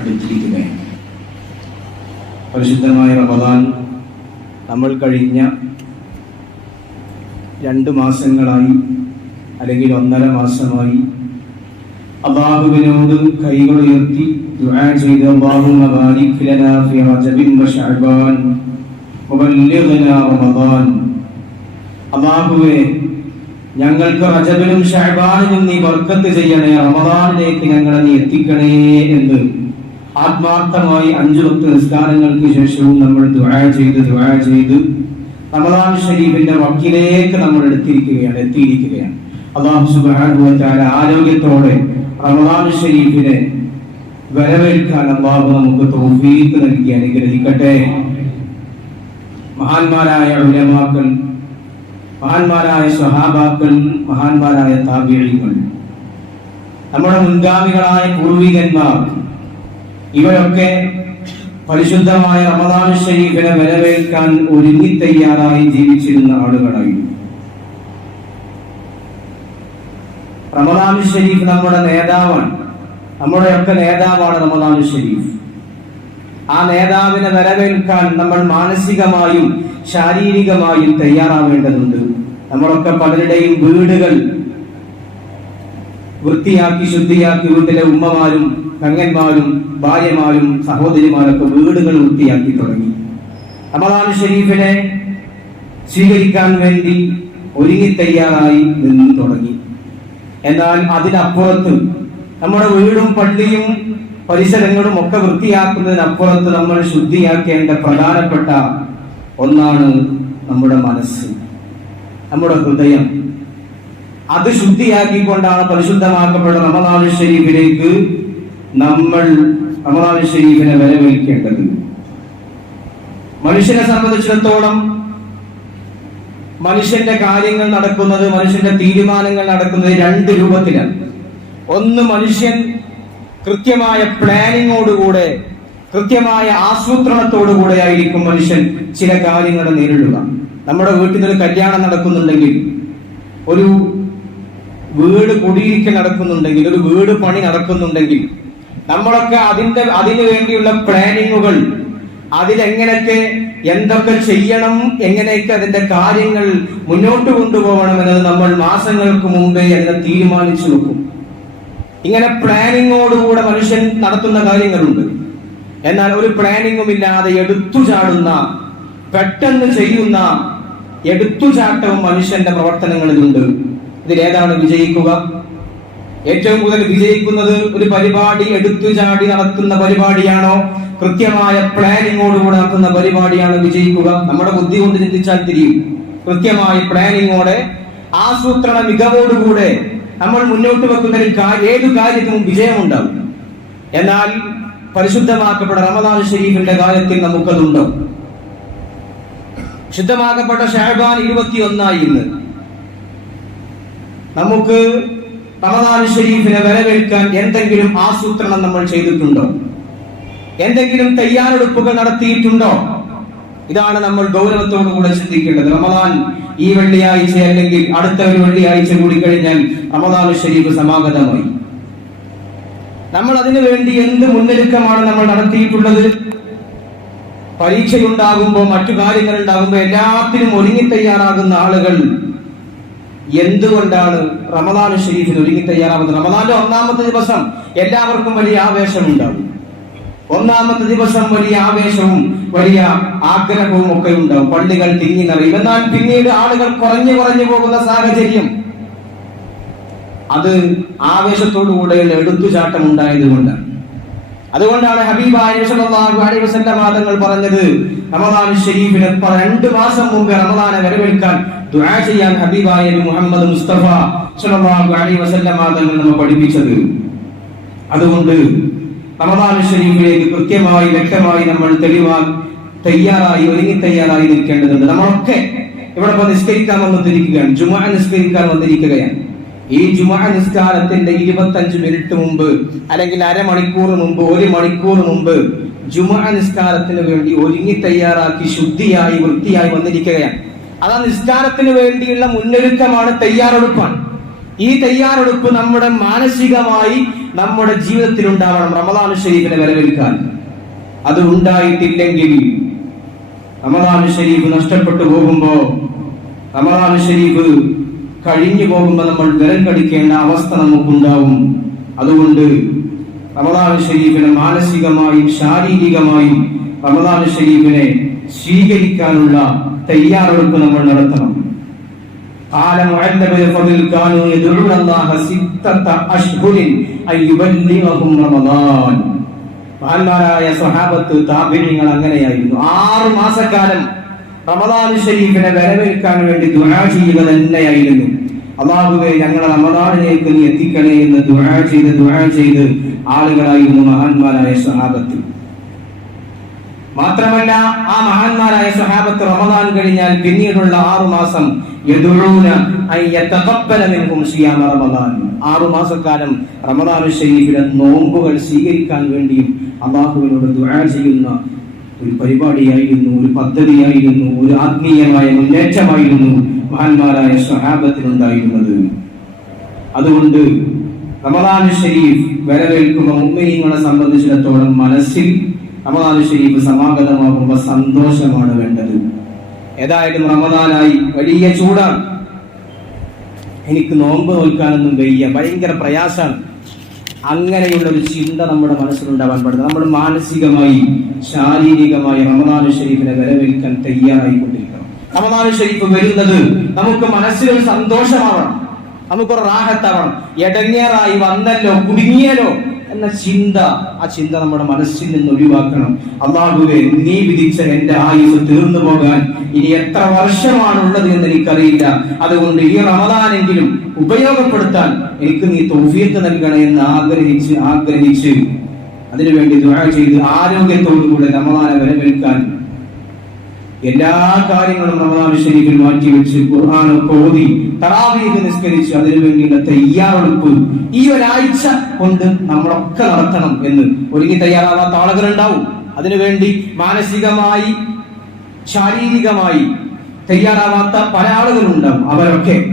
അടുത്തിരിക്കുകയാണ് പരിശുദ്ധമായ റമദാൻ നമ്മൾ കഴിഞ്ഞ രണ്ട് മാസങ്ങളായി അല്ലെങ്കിൽ ഒന്നര മാസമായി അള്ളാഹുവിനോട് കൈകൾ ഉയർത്തി ദുആ ചെയ്ത് ശഅബാൻ വബല്ലിഗ്നാ റമദാൻ. ഞങ്ങൾക്ക് റജബിലും ഷഹബാനിലും നീ ബർക്കത്ത് ചെയ്യണേ റമദാനിലേക്ക് ഞങ്ങളെ നീ എത്തിക്കണേ എന്ന് ആത്മാർത്ഥമായി അഞ്ചു പത്ത് നിസ്കാരങ്ങൾക്ക് ശേഷവും നമ്മൾ ദുആ ചെയ്ത് ദുആ ചെയ്ത് റമദാൻ ഷരീഫിന്റെ വക്കിലേക്ക് നമ്മൾ എടുത്തിരിക്കുകയാണ് എത്തിയിരിക്കുകയാണ്. അള്ളാഹു സുബ്ഹാനഹു വ തആല ആരോഗ്യത്തോടെ റമദാൻ ഷരീഫിനെ വരവേൽക്കാൻ അള്ളാഹു നമുക്ക് തൗഫീഖ് നൽകി അനുഗ്രഹിക്കട്ടെ. മഹാന്മാരായ ഉലമാക്കൾ മഹാന്മാരായ സ്വഹാബാക്കൾ മഹാന്മാരായ താബിഴികൾ നമ്മുടെ മുൻഗാമികളായ പൂർവികന്മാർ ഇവരൊക്കെ പരിശുദ്ധമായ റമദാൻ ഷരീഫിനെ വരവേൽക്കാൻ ഒരുങ്ങി തയ്യാറായി ജീവിച്ചിരുന്ന ആളുകളായിരുന്നു റമദാൻ ഷരീഫ് നമ്മുടെ നേതാവാണ്. നമ്മുടെയൊക്കെ നേതാവാണ് റമദാൻ ഷരീഫ്. ആ നേതാവിനെ വരവേൽക്കാൻ നമ്മൾ മാനസികമായും ശാരീരികമായും തയ്യാറാവേണ്ടതുണ്ട്. നമ്മളൊക്കെ പലരുടെയും വീടുകൾ വൃത്തിയാക്കി ശുദ്ധിയാക്കി വീട്ടിലെ ഉമ്മമാരും കങ്ങന്മാരും ഭാര്യമാരും സഹോദരിമാരൊക്കെ വീടുകൾ വൃത്തിയാക്കി തുടങ്ങി. റമദാൻ ഷെരീഫിനെ സ്വീകരിക്കാൻ വേണ്ടി ഒരുങ്ങി തയ്യാറായി നിന്നു തുടങ്ങി. എന്നാൽ അതിനപ്പുറത്ത് നമ്മുടെ വീടും പള്ളിയും പരിസരങ്ങളും ഒക്കെ വൃത്തിയാക്കുന്നതിനപ്പുറത്ത് നമ്മൾ ശുദ്ധിയാക്കേണ്ട പ്രധാനപ്പെട്ട ഒന്നാണ് നമ്മുടെ മനസ്സ് നമ്മുടെ ഹൃദയം. അത് ശുദ്ധിയാക്കിക്കൊണ്ടാണ് പരിശുദ്ധമാക്കപ്പെട്ട റമദാൻ ഷരീഫിലേക്ക് നമ്മൾ റമദാൻ ഷരീഫിനെ വരവേൽക്കേണ്ടത്. മനുഷ്യനെ സംബന്ധിച്ചിടത്തോളം മനുഷ്യന്റെ കാര്യങ്ങൾ നടക്കുന്നത് മനുഷ്യന്റെ തീരുമാനങ്ങൾ നടക്കുന്നത് രണ്ട് രൂപത്തിലാണ്. ഒന്ന് മനുഷ്യൻ കൃത്യമായ പ്ലാനിങ്ങോടുകൂടെ കൃത്യമായ ആസൂത്രണത്തോടുകൂടെ ആയിരിക്കും മനുഷ്യൻ ചില കാര്യങ്ങളെ നേരിടുക. നമ്മുടെ വീട്ടിൽ ഒരു കല്യാണം നടക്കുന്നുണ്ടെങ്കിൽ ഒരു വീട് കുടിയിരിക്കൽ നടക്കുന്നുണ്ടെങ്കിൽ ഒരു വീട് പണി നടക്കുന്നുണ്ടെങ്കിൽ നമ്മളൊക്കെ അതിന്റെ അതിനു വേണ്ടിയുള്ള പ്ലാനിങ്ങുകൾ അതിലെങ്ങനെയൊക്കെ എന്തൊക്കെ ചെയ്യണം എങ്ങനെയൊക്കെ അതിന്റെ കാര്യങ്ങൾ മുന്നോട്ട് കൊണ്ടുപോകണം എന്നത് നമ്മൾ മാസങ്ങൾക്ക് മുമ്പേ അതിനെ തീരുമാനിച്ചു വെക്കും. ഇങ്ങനെ പ്ലാനിങ്ങോടുകൂടെ മനുഷ്യൻ നടത്തുന്ന കാര്യങ്ങളുണ്ട്. എന്നാൽ ഒരു പ്ലാനിങ്ങും ഇല്ലാതെ എടുത്തു ചാടുന്ന പെട്ടെന്ന് ചെയ്യുന്ന എടുത്തുചാട്ടവും മനുഷ്യന്റെ പ്രവർത്തനങ്ങളിലുണ്ട്. ഇതിലേതാണ് വിജയിക്കുക. ഏറ്റവും കൂടുതൽ വിജയിക്കുന്നത് ഒരു പരിപാടി എടുത്തുചാടി നടത്തുന്ന പരിപാടിയാണോ? കൃത്യമായ പ്ലാനിങ്ങോടുകൂടെ നടത്തുന്ന പരിപാടിയാണ് വിജയിക്കുക. നമ്മുടെ ബുദ്ധി കൊണ്ട് ചിന്തിച്ചാൽ തിരിയും. കൃത്യമായ പ്ലാനിങ്ങോടെ ആസൂത്രണ മികവോടുകൂടെ നമ്മൾ മുന്നോട്ട് വെക്കുന്ന ഏത് കാര്യത്തിനും വിജയമുണ്ടാവും എന്നാൽ പരിശുദ്ധമാക്കപ്പെട്ട റമദാൻ ഷരീഫിന്റെ കാര്യത്തിൽ നമുക്കതുണ്ടോ. ശുദ്ധമാക്കപ്പെട്ട ഷാബാൻ ഇരുപത്തി ഒന്നായി ഇന്ന്. നമുക്ക് റമദാൻ ഷരീഫിനെ വരവേൽക്കാൻ എന്തെങ്കിലും ആസൂത്രണം നമ്മൾ ചെയ്തിട്ടുണ്ടോ? എന്തെങ്കിലും തയ്യാറെടുപ്പുകൾ നടത്തിയിട്ടുണ്ടോ? ഇതാണ് നമ്മൾ ഗൗരവത്തോടു കൂടെ ചിന്തിക്കേണ്ടത്. റമദാൻ ഈ വെള്ളിയാഴ്ച അല്ലെങ്കിൽ അടുത്ത ഒരു വെള്ളിയാഴ്ച കൂടി കഴിഞ്ഞാൽ റമദാൻ ഷരീഫ് സമാഗതമായി. നമ്മൾ അതിനു വേണ്ടി എന്ത് മുന്നൊരുക്കമാണ് നമ്മൾ നടത്തിയിട്ടുള്ളത്? പരീക്ഷയുണ്ടാകുമ്പോൾ മറ്റു കാര്യങ്ങൾ ഉണ്ടാകുമ്പോൾ എല്ലാത്തിനും ഒരുങ്ങി തയ്യാറാകുന്ന ആളുകൾ എന്തുകൊണ്ടാണ് റമദാൻ ഷരീഫിന് ഒരുങ്ങി തയ്യാറാവുന്നത് റമദാന്റെ ഒന്നാമത്തെ ദിവസം എല്ലാവർക്കും വലിയ ആവേശമുണ്ടാകും. ഒന്നാമത്തെ ദിവസം വലിയ ആവേശവും വലിയ ആഗ്രഹവും ഒക്കെ ഉണ്ടാവും. പള്ളികൾ തിങ്ങി നിറയും. എന്നാൽ പിന്നീട് ആളുകൾ കുറഞ്ഞു കുറഞ്ഞു പോകുന്ന സാഹചര്യം. അത് ആവേശത്തോടുകൂടെയുള്ള എടുത്തുചാട്ടം ഉണ്ടായതുകൊണ്ട്. അതുകൊണ്ടാണ് ഹബീബ് സല്ലല്ലാഹു വാദങ്ങൾ പറഞ്ഞത് റമദാൻ ഷെരീഫിന് രണ്ട് മാസം മുമ്പ് റമദാനെ വരവേൽക്കാൻ ദുആ ചെയ്യാൻ ഹബീബായ മുഹമ്മദ് മുസ്തഫ സല്ലല്ലാഹു അലൈഹി വസല്ലം തങ്ങൾ നമ്മെ പഠിപ്പിച്ചത്. അതുകൊണ്ട് റമദാൻ ഷരീഫിലേക്ക് കൃത്യമായി വ്യക്തമായി നമ്മൾ തെളിവാൻ തയ്യാറായി ഒരുങ്ങി തയ്യാറായി നിൽക്കേണ്ടതുണ്ട്. നമ്മളൊക്കെ ഇവിടെ നിസ്കരിക്കാൻ വന്നിരിക്കുകയാണ് ജുമാ നിസ്കരിക്കാൻ വന്നിരിക്കുകയാണ്. ഈ ജുമാ നിസ്കാരത്തിന്റെ ഇരുപത്തഞ്ച് മിനിറ്റ് മുമ്പ് അല്ലെങ്കിൽ അരമണിക്കൂർ മുമ്പ് ഒരു മണിക്കൂർ മുമ്പ് ജുമാ നിസ്കാരത്തിന് വേണ്ടി ഒരുങ്ങി തയ്യാറാക്കി ശുദ്ധിയായി വൃത്തിയായി വന്നിരിക്കുകയാണ്. അത് ആ നിസ്കാരത്തിന് വേണ്ടിയുള്ള മുന്നൊരുക്കമാണ് തയ്യാറെടുപ്പാണ്. ഈ തയ്യാറെടുപ്പ് നമ്മുടെ മാനസികമായി നമ്മുടെ ജീവിതത്തിൽ ഉണ്ടാവണം റമദാൻ ഷരീഫിനെ വരവേൽക്കാൻ. അത് ഉണ്ടായിട്ടില്ലെങ്കിൽ റമദാൻ ഷരീഫ് നഷ്ടപ്പെട്ടു പോകുമ്പോ റമദാൻ ഷരീഫ് കഴിഞ്ഞു പോകുമ്പോൾ നമ്മൾ വിരൽ കടിക്കേണ്ട അവസ്ഥ നമുക്കുണ്ടാവും. അതുകൊണ്ട് റമദാൻ ഷരീഫിനെ മാനസികമായും ശാരീരികമായും റമദാൻ ഷരീഫിനെ സ്വീകരിക്കാനുള്ള തയ്യാറെടുപ്പ് നമ്മൾ നടത്തണം. قال معل بن فضل كانوا يدعون الله ستة أشهر أن يبلغهم رمضان മഹാന്മാരായ സ്വഹാബത്ത് താപിര്യങ്ങൾ അങ്ങനെയായിരുന്നു ആറ് മാസക്കാലം റമദാൻ ഷരീഫിനെ വരവേൽക്കാൻ വേണ്ടി ദുആ ചെയ്യുക തന്നെയായിരുന്നു അള്ളാഹുവെ ഞങ്ങളെ റമദാനിലേക്ക് നീ എത്തിക്കണേ എന്ന് ദുആ ചെയ്ത് ദുആ ചെയ്ത് ആളുകളായിരുന്നു മഹാന്മാരായ സ്വഹാബത്ത് മാത്രമല്ല ആ മഹാന്മാരായ സഹാബത്ത് റമദാൻ കഴിഞ്ഞാൽ പിന്നീടുള്ള ആറു മാസം ആറു മാസക്കാലം റമദാൻ ഷരീഫിലെ നോമ്പുകൾ സ്വീകരിക്കാൻ വേണ്ടിയും അള്ളാഹുവിനോട് ദുആ ചെയ്യുന്ന ഒരു പരിപാടിയായിരുന്നു ഒരു പദ്ധതിയായിരുന്നു ഒരു ആത്മീയമായ മുന്നേറ്റമായിരുന്നു മഹാന്മാരായ സ്വഹാബത്തിനുണ്ടായിരുന്നത് അതുകൊണ്ട് റമദാൻ ഷരീഫ് വരവേൽക്കുമ്പോൾ മുമ്മിനിങ്ങളെ സംബന്ധിച്ചിടത്തോളം മനസ്സിൽ റമദാൻ ഷരീഫ് സമാഗതമാകുമ്പോൾ സന്തോഷമാണ് വേണ്ടത്. ഏതായാലും റമദാനായി വലിയ ചൂടാണ്. എനിക്ക് നോമ്പ് നോൽക്കാനൊന്നും വയ്യ ഭയങ്കര പ്രയാസമാണ് അങ്ങനെയുള്ള ഒരു ചിന്ത നമ്മുടെ മനസ്സിലുണ്ടാവാൻ പാടില്ല. നമ്മൾ മാനസികമായി ശാരീരികമായി റമദാൻ ഷരീഫിനെ വരവേൽക്കാൻ തയ്യാറായിക്കൊണ്ടിരിക്കണം. റമദാൻ ഷരീഫ് വരുന്നത് നമുക്ക് മനസ്സിലൊരു സന്തോഷമാവണം. നമുക്കൊരു റാഹത്താവണം. എടങ്ങേറായി വന്നല്ലോ കുടുങ്ങിയല്ലോ. എന്ന ചിന്ത ആ ചിന്ത നമ്മുടെ മനസ്സിൽ നിന്ന് ഒഴിവാക്കണം. അള്ളാഹുവെ നീ വിധിച്ച എന്റെ ആയുസ് തീർന്നു പോകാൻ ഇനി എത്ര വർഷമാണുള്ളത് എന്ന് എനിക്കറിയില്ല. അതുകൊണ്ട് ഈ റമദാനെങ്കിലും ഉപയോഗപ്പെടുത്താൻ എനിക്ക് നീ തൗഫീഖ് നൽകണേ എന്ന് ആഗ്രഹിച്ച് ആഗ്രഹിച്ച് അതിനുവേണ്ടി ദുആ ചെയ്ത് ആരോഗ്യത്തോടുകൂടെ റമദാനെ വരവേൽക്കാൻ എല്ലാ കാര്യങ്ങളും റമദാൻ മാറ്റി മാറ്റിവെച്ച് ഖുർആാനൊക്കെ ഓതി തറാവീഹ് നിസ്കരിച്ച് അതിനു വേണ്ടിയുള്ള തയ്യാറെടുപ്പ്. ഈ ഒരാഴ്ച കൊണ്ട് നമ്മളൊക്കെ നടത്തണം എന്ന് ഒരുങ്ങി തയ്യാറാവാത്ത ആളുകളുണ്ടാവും. അതിനുവേണ്ടി മാനസികമായി ശാരീരികമായി തയ്യാറാവാത്ത പല ആളുകളുണ്ടാവും അവരൊക്കെ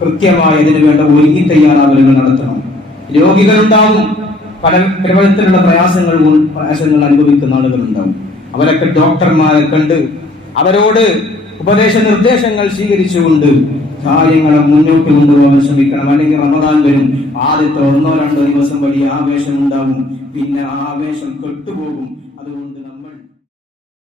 കൃത്യമായി അതിനു വേണ്ട ഒരുങ്ങി തയ്യാറാവലുകൾ നടത്തണം. രോഗികളുണ്ടാവും. പല പ്രവർത്തനത്തിലുള്ള പ്രയാസങ്ങൾ പ്രയാസങ്ങൾ അനുഭവിക്കുന്ന ആളുകളുണ്ടാവും. അവരൊക്കെ ഡോക്ടർമാരെ കണ്ട് അവരോട് ഉപദേശ നിർദ്ദേശങ്ങൾ സ്വീകരിച്ചുകൊണ്ട് കാര്യങ്ങളെ മുന്നോട്ട് കൊണ്ടുപോകാൻ ശ്രമിക്കണം. അല്ലെങ്കിൽ റമദാൻ വരും. ആദ്യത്തെ ഒന്നോ രണ്ടോ ദിവസം വലിയ ആവേശം ഉണ്ടാവും പിന്നെ ആവേശം കെട്ടുപോകും. അതുകൊണ്ട്